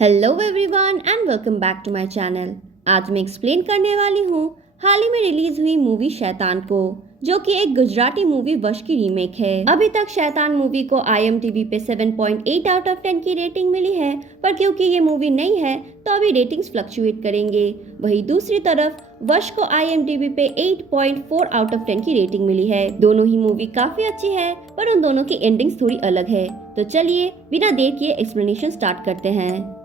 Hello everyone and welcome back to my channel. आज मैं explain करने वाली हूँ हाल ही में रिलीज हुई मूवी शैतान को, जो कि एक गुजराती मूवी वश की रीमेक है। अभी तक शैतान मूवी को IMDb पे 7.8 आउट ऑफ 10 की रेटिंग मिली है, पर क्योंकि ये मूवी नई है तो अभी रेटिंग्स फ्लक्चुएट करेंगे। वहीं दूसरी तरफ वश को IMDb पे 8.4 आउट ऑफ 10 की रेटिंग मिली है। दोनों ही मूवी काफी अच्छी है, पर उन दोनों की एंडिंग्स थोड़ी अलग है। तो चलिए बिना देर किए एक्सप्लेनेशन स्टार्ट करते हैं।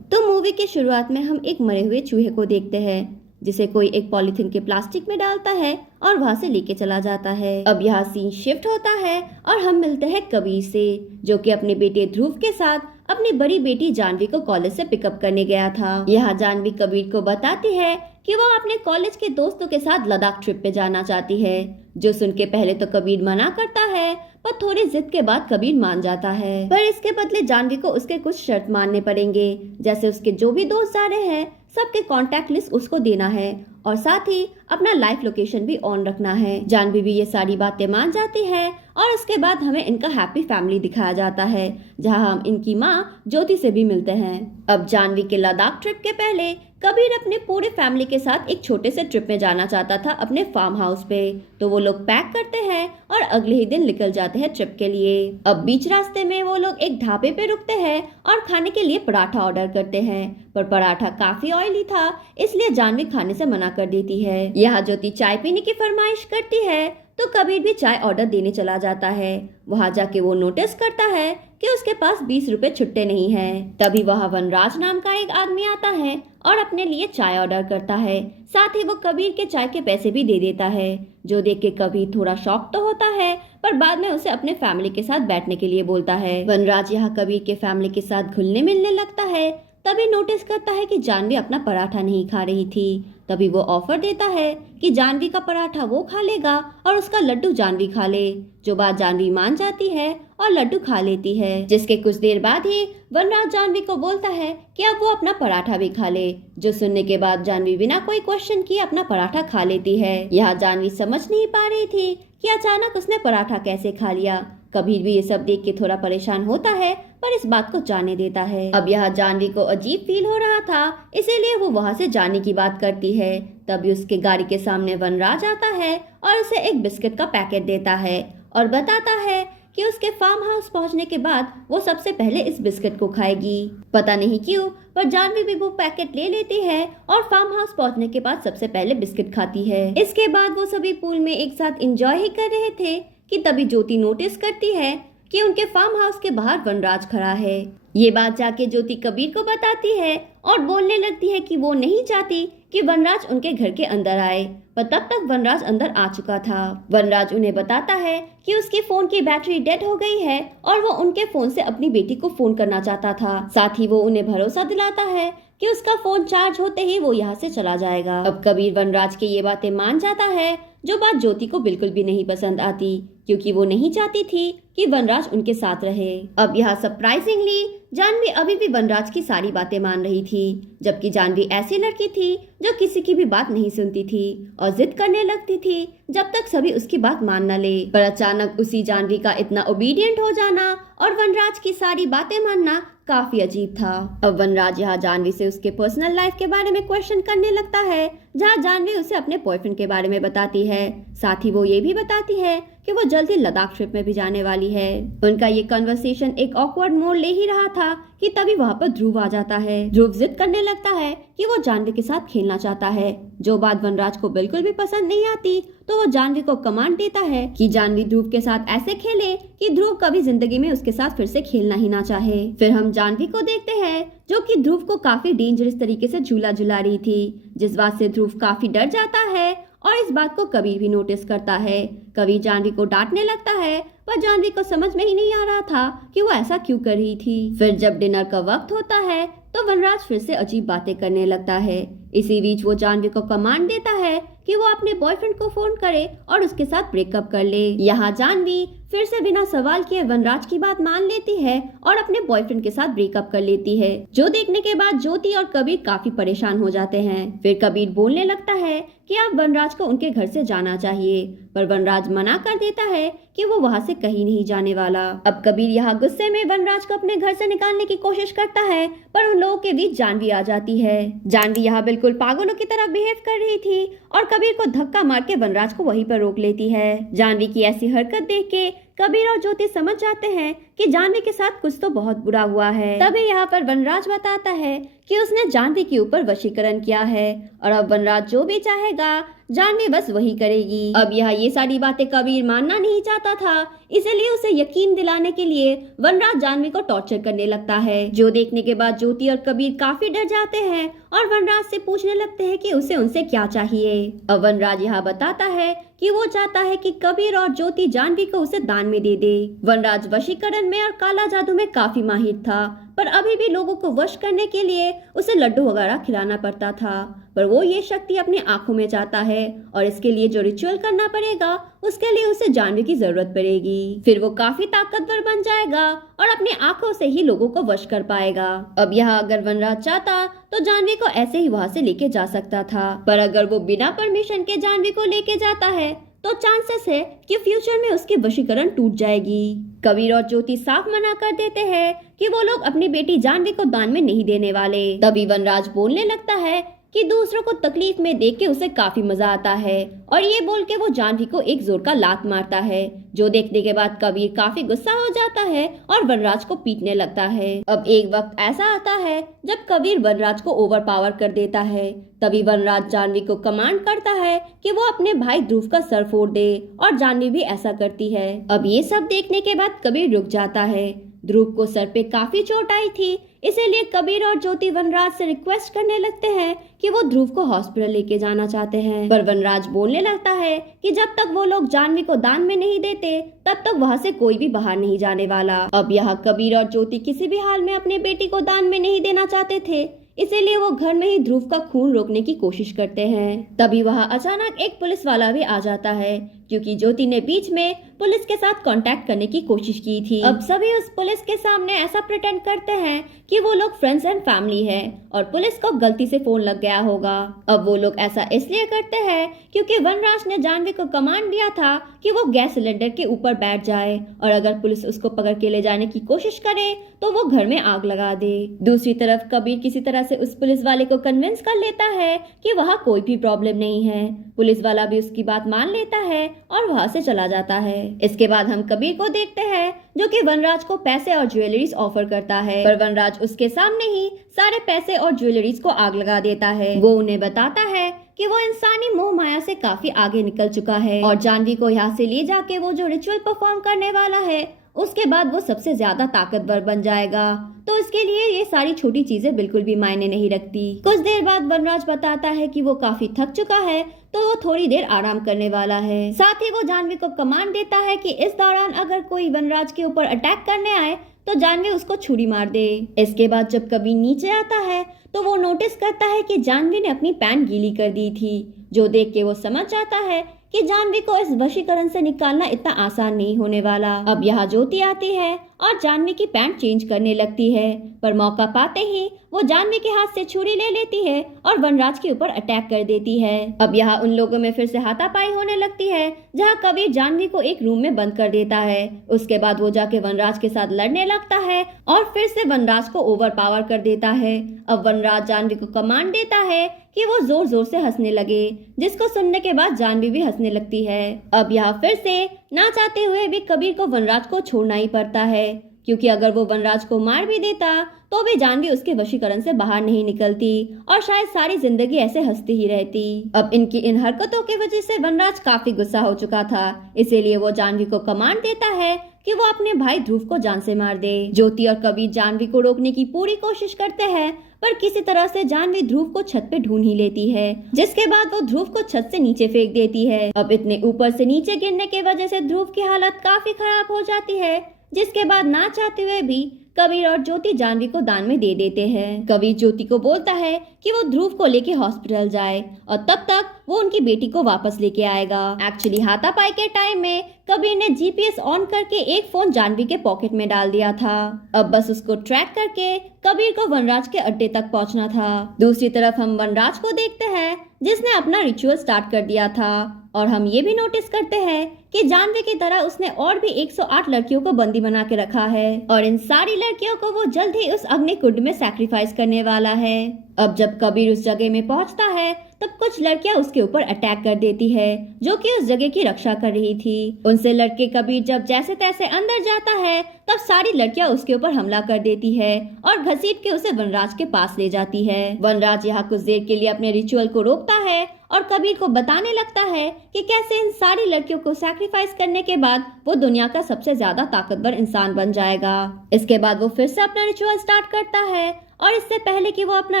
तो मूवी के शुरुआत में हम एक मरे हुए चूहे को देखते हैं, जिसे कोई एक पॉलीथिन के प्लास्टिक में डालता है और वहां से लेके चला जाता है। अब यहाँ सीन शिफ्ट होता है और हम मिलते हैं कबीर से, जो कि अपने बेटे ध्रुव के साथ अपनी बड़ी बेटी जानवी को कॉलेज से पिकअप करने गया था। यहाँ जानवी कबीर को बताती है कि वो अपने कॉलेज के दोस्तों के साथ लद्दाख ट्रिप पे जाना चाहती है, जो सुन के पहले तो कबीर मना करता है, पर थोड़ी जिद के बाद कबीर मान जाता है। पर इसके बदले जानवी को उसके कुछ शर्त मानने पड़ेंगे, जैसे उसके जो भी दोस्त जा रहे हैं सबके कॉन्टैक्ट लिस्ट उसको देना है और साथ ही अपना लाइव लोकेशन भी ऑन रखना है। जानवी भी ये सारी बातें मान जाती है और उसके बाद हमें इनका हैप्पी फैमिली दिखाया जाता है, जहां हम इनकी माँ ज्योति से भी मिलते हैं। अब जानवी के लद्दाख ट्रिप के पहले कबीर अपने पूरे फैमिली के साथ एक छोटे से ट्रिप में जाना चाहता था अपने फार्म हाउस पे, तो वो लोग पैक करते हैं और अगले ही दिन निकल जाते हैं ट्रिप के लिए। अब बीच रास्ते में वो लोग एक ढाबे पे रुकते हैं और खाने के लिए पराठा ऑर्डर करते हैं, पर पराठा काफी ऑयली था, इसलिए जानवी खाने से मना कर देती है। यहाँ ज्योति चाय पीने की फरमाइश करती है, तो कबीर भी चाय ऑर्डर देने चला जाता है। वहां जाके वो नोटिस करता है कि उसके पास 20 रुपए छुट्टे नहीं हैं। तभी वहां वनराज नाम का एक आदमी आता है और अपने लिए चाय ऑर्डर करता है, साथ ही वो कबीर के चाय के पैसे भी दे देता है, जो देख के कबीर थोड़ा शॉक तो होता है, पर बाद में उसे अपने फैमिली के साथ बैठने के लिए बोलता है। वनराज यहाँ कबीर के फैमिली के साथ घुलने मिलने लगता है, तभी नोटिस करता है कि जानवी अपना पराठा नहीं खा रही थी। तभी वो ऑफर देता है कि जानवी का पराठा वो खा लेगा और उसका लड्डू जानवी खा ले, जो बात जानवी मान जाती है और लड्डू खा लेती है। जिसके कुछ देर बाद ही वनराज जानवी को बोलता है कि अब वो अपना पराठा भी खा ले, जो सुनने के बाद जानवी बिना कोई क्वेश्चन किए अपना पराठा खा लेती है। यहाँ जानवी समझ नहीं पा रही थी कि अचानक उसने पराठा कैसे खा लिया। कबीर भी ये सब देख के थोड़ा परेशान होता है, पर इस बात को जाने देता है। अब यहाँ जानवी को अजीब फील हो रहा था, इसीलिए वो वहाँ से जाने की बात करती है। तभी उसके गाड़ी के सामने वनराज आता है और उसे एक बिस्किट का पैकेट देता है और बताता है कि उसके फार्म हाउस पहुंचने के बाद वो सबसे पहले इस बिस्किट को खाएगी। पता नहीं क्यों, पर जानवी भी वो पैकेट ले लेती है और फार्म हाउस पहुंचने के बाद सबसे पहले बिस्किट खाती है। इसके बाद वो सभी पूल में एक साथ एंजॉय ही कर रहे थे कि तभी ज्योति नोटिस करती है कि उनके फार्म हाउस के बाहर वनराज खड़ा है। ये बात जाके ज्योति कबीर को बताती है और बोलने लगती है कि वो नहीं चाहती कि वनराज उनके घर के अंदर आए, पर तब तक वनराज अंदर आ चुका था। वनराज उन्हें बताता है कि उसके फोन की बैटरी डेड हो गई है और वो उनके फोन से अपनी बेटी को फोन करना चाहता था। साथ ही वो उन्हें भरोसा दिलाता है कि उसका फोन चार्ज होते ही वो यहाँ से चला जाएगा। अब कबीर वनराज की ये बातें मान जाता है, जो बात ज्योति को बिल्कुल भी नहीं पसंद आती, क्योंकि वो नहीं चाहती थी कि वनराज उनके साथ रहे। अब यहाँ सरप्राइजिंगली जानवी अभी भी वनराज की सारी बातें मान रही थी, जबकि जानवी ऐसी लड़की थी जो किसी की भी बात नहीं सुनती थी और जिद करने लगती थी जब तक सभी उसकी बात मान न ले। पर अचानक उसी जानवी का इतना ओबीडियंट हो जाना और वनराज की सारी बातें मानना काफी अजीब था। अब वनराज यहाँ जानवी से उसके पर्सनल लाइफ के बारे में क्वेश्चन करने लगता है, जहाँ जानवी उसे अपने बॉयफ्रेंड के बारे में बताती है। साथ ही वो ये भी बताती है कि वो जल्द ही लद्दाख ट्रिप में भी जाने वाली है। उनका ये कन्वर्सेशन एक ऑकवर्ड मोड़ ले ही रहा था कि तभी वहाँ पर ध्रुव आ जाता है। ध्रुव जिद करने लगता है कि वो जानवी के साथ खेलना चाहता है, जो बात वनराज को बिल्कुल भी पसंद नहीं आती, तो वो जानवी को कमांड देता है कि जानवी ध्रुव के साथ ऐसे खेले कि ध्रुव कभी जिंदगी में उसके साथ फिर से खेलना ही ना चाहे। फिर हम जानवी को देखते हैं जो कि ध्रुव को काफी डेंजरस तरीके से झूला झुला रही थी, जिस बात से ध्रुव काफी डर जाता है और इस बात को कबीर भी नोटिस करता है। कबीर जानवी को डांटने लगता है, पर जानवी को समझ में ही नहीं आ रहा था कि वो ऐसा क्यों कर रही थी। फिर जब डिनर का वक्त होता है तो वनराज फिर से अजीब बातें करने लगता है। इसी बीच वो जानवी को कमांड देता है कि वो अपने बॉयफ्रेंड को फोन करे और उसके साथ ब्रेकअप कर ले। यहाँ जानवी फिर से बिना सवाल किए वनराज की बात मान लेती है और अपने बॉयफ्रेंड के साथ ब्रेकअप कर लेती है, जो देखने के बाद ज्योति और कबीर काफी परेशान हो जाते हैं। फिर कबीर बोलने लगता है कि अब वनराज को उनके घर से जाना चाहिए, पर वनराज मना कर देता है कि वो वहाँ से कहीं नहीं जाने वाला। अब कबीर यहाँ गुस्से में वनराज को अपने घर से निकालने की कोशिश करता है, पर उन लोगों के बीच जानवी आ जाती है। जानवी यहाँ बिल्कुल पागलों की तरह बिहेव कर रही थी और कबीर को धक्का मार के वनराज को वहीं पर रोक लेती है। जानवी की ऐसी हरकत देख के कबीर और ज्योति समझ जाते हैं कि जानवी के साथ कुछ तो बहुत बुरा हुआ है। तभी यहाँ पर वनराज बताता है कि उसने जानवी के ऊपर वशीकरण किया है और अब वनराज जो भी चाहेगा जानवी बस वही करेगी। अब यहाँ ये सारी बातें कबीर मानना नहीं चाहता था, इसलिए उसे यकीन दिलाने के लिए वनराज जानवी को टॉर्चर करने लगता है, जो देखने के बाद ज्योति और कबीर काफी डर जाते हैं और वनराज से पूछने लगते हैं कि उसे उनसे क्या चाहिए। अब वनराज यहाँ बताता है कि वो चाहता है कि कबीर और ज्योति जानवी को उसे दान में दे दे। वनराज वशीकरण में और काला जादू में काफी माहिर था, पर अभी भी लोगों को वश करने के लिए उसे लड्डू वगैरह खिलाना पड़ता था, पर वो ये शक्ति अपनी आंखों में चाहता है और इसके लिए जो रिचुअल करना पड़ेगा उसके लिए उसे जानवी की जरूरत पड़ेगी। फिर वो काफी ताकतवर बन जाएगा और अपनी आंखों से ही लोगों को वश कर पाएगा। अब यहाँ अगर वनराज चाहता तो जानवी को ऐसे ही वहाँ से लेके जा सकता था, पर अगर वो बिना परमिशन के जानवी को लेके जाता है तो चांसेस है कि फ्यूचर में उसकी वशीकरण टूट जाएगी। कबीर और ज्योति साफ मना कर देते हैं कि वो लोग अपनी बेटी जानवी को दान में नहीं देने वाले। तभी वनराज बोलने लगता है कि दूसरों को तकलीफ में देख के उसे काफी मजा आता है और ये बोल के वो जानवी को एक जोर का लात मारता है, जो देखने के बाद कबीर काफी गुस्सा हो जाता है और वनराज को पीटने लगता है। अब एक वक्त ऐसा आता है जब कबीर वनराज को ओवर पावर कर देता है। तभी वनराज जानवी को कमांड करता है कि वो अपने भाई ध्रुव का सर फोड़ दे और जानवी भी ऐसा करती है। अब ये सब देखने के बाद कबीर रुक जाता है। ध्रुव को सर पे काफी चोट आई थी, इसीलिए कबीर और ज्योति वनराज से रिक्वेस्ट करने लगते हैं कि वो ध्रुव को हॉस्पिटल लेके जाना चाहते हैं, पर वनराज बोलने लगता है कि जब तक वो लोग जानवी को दान में नहीं देते तब तक वहाँ से कोई भी बाहर नहीं जाने वाला। अब यहाँ कबीर और ज्योति किसी भी हाल में अपने बेटी को दान में नहीं देना चाहते थे, इसीलिए वो घर में ही ध्रुव का खून रोकने की कोशिश करते हैं। तभी वहाँ अचानक एक पुलिस वाला भी आ जाता है, क्योंकि ज्योति ने बीच में पुलिस के साथ कांटेक्ट करने की कोशिश की थी। अब सभी उस पुलिस के सामने ऐसा प्रिटेंड करते हैं कि वो लोग फ्रेंड्स एंड फैमिली है और पुलिस को गलती से फोन लग गया होगा। अब वो लोग ऐसा इसलिए करते हैं क्योंकि वनराज ने जानवी को कमांड दिया था कि वो गैस सिलेंडर के ऊपर बैठ जाए और अगर पुलिस उसको पकड़ के ले जाने की कोशिश करे तो वो घर में आग लगा दे। दूसरी तरफ कबीर किसी तरह से उस पुलिस वाले को कन्विंस कर लेता है कि वहाँ कोई भी प्रॉब्लम नहीं है। पुलिस वाला भी उसकी बात मान लेता है और वहाँ से चला जाता है। इसके बाद हम कबीर को देखते हैं जो कि वनराज को पैसे और ज्वेलरीज ऑफर करता है, पर वनराज उसके सामने ही सारे पैसे और ज्वेलरीज को आग लगा देता है। वो उन्हें बताता है कि वो इंसानी मोह माया से काफी आगे निकल चुका है और जानवी को यहाँ से ले जाके वो जो रिचुअल परफॉर्म करने वाला है उसके बाद वो सबसे ज्यादा ताकतवर बन जाएगा। तो इसके लिए ये सारी छोटी चीजें बिल्कुल भी मायने नहीं रखती। कुछ देर बाद वनराज बताता है कि वो काफी थक चुका है तो वो थोड़ी देर आराम करने वाला है। साथ ही वो जानवी को कमांड देता है कि इस दौरान अगर कोई वनराज के ऊपर अटैक करने आए तो जानवी उसको छुरी मार दे। इसके बाद जब कबीर नीचे आता है तो वो नोटिस करता है कि जानवी ने अपनी पैंट गीली कर दी थी, जो देख के वो समझ जाता है कि जानवी को इस वशीकरण से निकालना इतना आसान नहीं होने वाला। अब यहाँ ज्योति आती है और जानवी की पैंट चेंज करने लगती है, पर मौका पाते ही वो जानवी के हाथ से छुरी ले लेती है और वनराज के ऊपर अटैक कर देती है। अब यहाँ उन लोगों में फिर से हाथापाई होने लगती है, जहाँ कबीर जानवी को एक रूम में बंद कर देता है। उसके बाद वो जाके वनराज के साथ लड़ने लगता है और फिर से वनराज को ओवर पावर कर देता है। अब वनराज जानवी को कमांड देता है कि वो जोर जोर से हंसने लगे, जिसको सुनने के बाद जानवी भी हंसने लगती है। अब यहाँ फिर से ना चाहते हुए भी कबीर को वनराज को छोड़ना ही पड़ता है, क्योंकि अगर वो वनराज को मार भी देता तो भी जानवी उसके वशीकरण से बाहर नहीं निकलती और शायद सारी जिंदगी ऐसे हंसती ही रहती। अब इनकी इन हरकतों की वजह से वनराज काफी गुस्सा हो चुका था, इसीलिए वो जानवी को कमांड देता है कि वो अपने भाई ध्रुव को जान से मार दे। ज्योति और कबीर जानवी को रोकने की पूरी कोशिश करते हैं, पर किसी तरह से जानवी ध्रुव को छत पे ढूंढ ही लेती है, जिसके बाद वो ध्रुव को छत से नीचे फेंक देती है। अब इतने ऊपर से नीचे गिरने की वजह से ध्रुव की हालत काफी खराब हो जाती है, जिसके बाद ना चाहते हुए भी कबीर और ज्योति जानवी को दान में दे देते हैं। कबीर ज्योति को बोलता है कि वो ध्रुव को लेके हॉस्पिटल जाए और तब तक वो उनकी बेटी को वापस लेके आएगा। एक्चुअली हाथापाई के टाइम में कबीर ने जीपीएस ऑन करके एक फोन जानवी के पॉकेट में डाल दिया था। अब बस उसको ट्रैक करके कबीर को वनराज के अड्डे तक पहुंचना था। दूसरी तरफ हम वनराज को देखते हैं जिसने अपना रिचुअल स्टार्ट कर दिया था और हम ये भी नोटिस करते हैं कि जानवी की तरह उसने और भी 108 लड़कियों को बंदी बना के रखा है और इन सारी लड़कियों को वो जल्द ही उस अग्निकुंड में सैक्रिफाइस करने वाला है। अब जब कबीर उस जगह में पहुंचता है तब कुछ लड़कियां उसके ऊपर अटैक कर देती है जो कि उस जगह की रक्षा कर रही थी। उनसे लड़के कबीर जब जैसे तैसे अंदर जाता है तब सारी लड़कियां उसके ऊपर हमला कर देती है और घसीट के उसे वनराज के पास ले जाती है। वनराज यहाँ कुछ देर के लिए अपने रिचुअल को रोकता है और कबीर को बताने लगता है कि कैसे इन सारी लड़कियों को सैक्रिफाइस करने के बाद वो दुनिया का सबसे ज्यादा ताकतवर इंसान बन जाएगा। इसके बाद वो फिर से अपना रिचुअल स्टार्ट करता है और इससे पहले कि वो अपना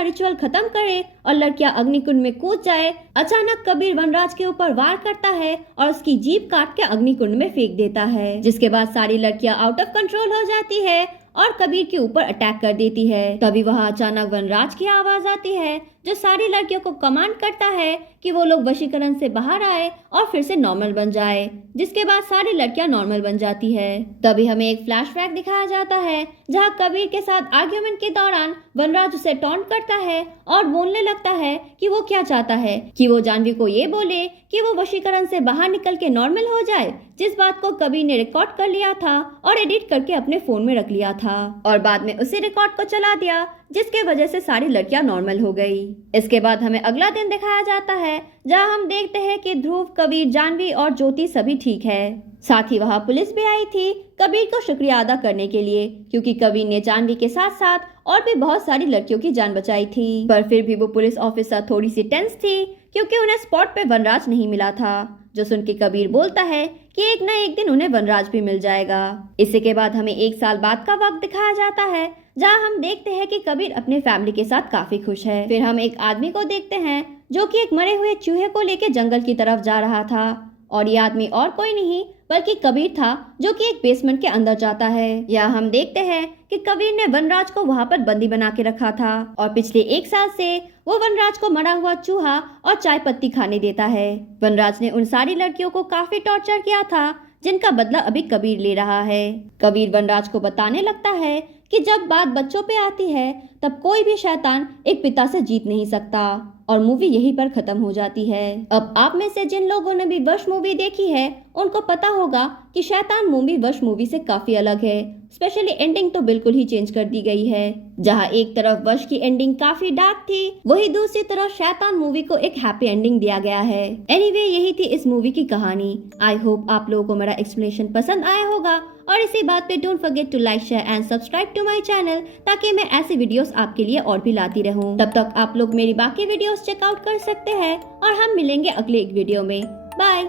रिचुअल खत्म करे और लड़कियां अग्निकुंड में कूद जाए, अचानक कबीर वनराज के ऊपर वार करता है और उसकी जीभ काट के अग्निकुंड में फेंक देता है, जिसके बाद सारी लड़कियां आउट ऑफ कंट्रोल हो जाती है और कबीर के ऊपर अटैक कर देती है। तभी वहाँ अचानक वनराज की आवाज आती है जो सारी लड़कियों को कमांड करता है कि वो लोग वशीकरण से बाहर आए और फिर से नॉर्मल बन जाए, जिसके बाद सारी लड़कियां नॉर्मल बन जाती है। तभी हमें एक फ्लैशबैक दिखाया जाता है जहां कबीर के साथ आर्ग्यूमेंट के दौरान वनराज उसे टॉन्ट करता है और बोलने लगता है कि वो क्या चाहता है कि वो जानवी को ये बोले कि वो वशीकरण से बाहर निकल के नॉर्मल हो जाए, जिस बात को कबीर ने रिकॉर्ड कर लिया था और एडिट करके अपने फोन में रख लिया था और बाद में उसी रिकॉर्ड को चला दिया, जिसके वजह से सारी लड़कियां नॉर्मल हो गई। इसके बाद हमें अगला दिन दिखाया जाता है जहां हम देखते हैं कि ध्रुव, कबीर, जानवी और ज्योति सभी ठीक है। साथ ही वहां पुलिस भी आई थी कबीर को शुक्रिया अदा करने के लिए, क्योंकि कबीर ने जानवी के साथ साथ और भी बहुत सारी लड़कियों की जान बचाई थी। पर फिर भी वो पुलिस ऑफिसर थोड़ी सी टेंस थी क्योंकि उन्हें स्पॉट पे वनराज नहीं मिला था, जो सुन के कबीर बोलता है कि एक न एक दिन उन्हें वनराज भी मिल जाएगा। इसी के बाद हमें एक साल बाद का वक्त दिखाया जाता है जहां हम देखते हैं कि कबीर अपने फैमिली के साथ काफी खुश है। फिर हम एक आदमी को देखते हैं जो कि एक मरे हुए चूहे को लेकर जंगल की तरफ जा रहा था और ये आदमी और कोई नहीं बल्कि कबीर था जो कि एक बेसमेंट के अंदर जाता है। यहाँ हम देखते हैं कि कबीर ने वनराज को वहाँ पर बंदी बना के रखा था और पिछले एक साल से वो वनराज को मरा हुआ चूहा और चाय पत्ती खाने देता है। वनराज ने उन सारी लड़कियों को काफी टॉर्चर किया था जिनका बदला अभी कबीर ले रहा है। कबीर वनराज को बताने लगता है कि जब बात बच्चों पे आती है तब कोई भी शैतान एक पिता से जीत नहीं सकता और मूवी यहीं पर खत्म हो जाती है। अब आप में से जिन लोगों ने भी वश मूवी देखी है उनको पता होगा कि शैतान मूवी वश मूवी से काफी अलग है। स्पेशली एंडिंग तो बिल्कुल ही चेंज कर दी गई है। जहां एक तरफ वश की एंडिंग काफी डार्क थी, वही दूसरी तरफ शैतान मूवी को एक हैप्पी एंडिंग दिया गया है। एनीवे, यही थी इस मूवी की कहानी। आई होप आप लोगों को मेरा एक्सप्लेनेशन पसंद आया होगा और इसी बात पे don't forget to like, share and subscribe to my channel ताकि मैं ऐसे वीडियोस आपके लिए और भी लाती रहूं। तब तक आप लोग मेरी बाकी वीडियोस चेकआउट कर सकते हैं और हम मिलेंगे अगले एक वीडियो में। बाय।